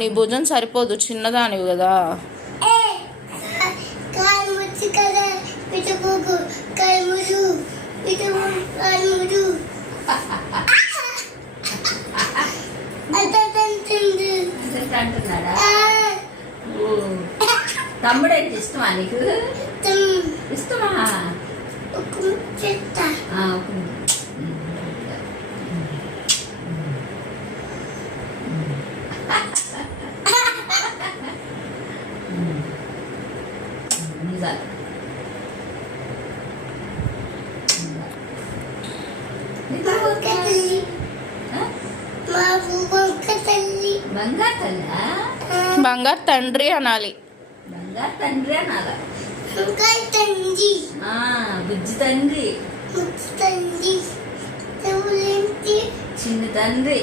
నీ భుజం సరిపోదు, చిన్నదానివి కదా. అంటున్నాడా? తమ్ముడంటే ఇష్టమా నీకు? ఇష్టమా? బంగారు తండ్రి అనాలి. బంగారు తండ్రి అనాలి. బుజ్జి తండ్రి, చిన్న తండ్రి.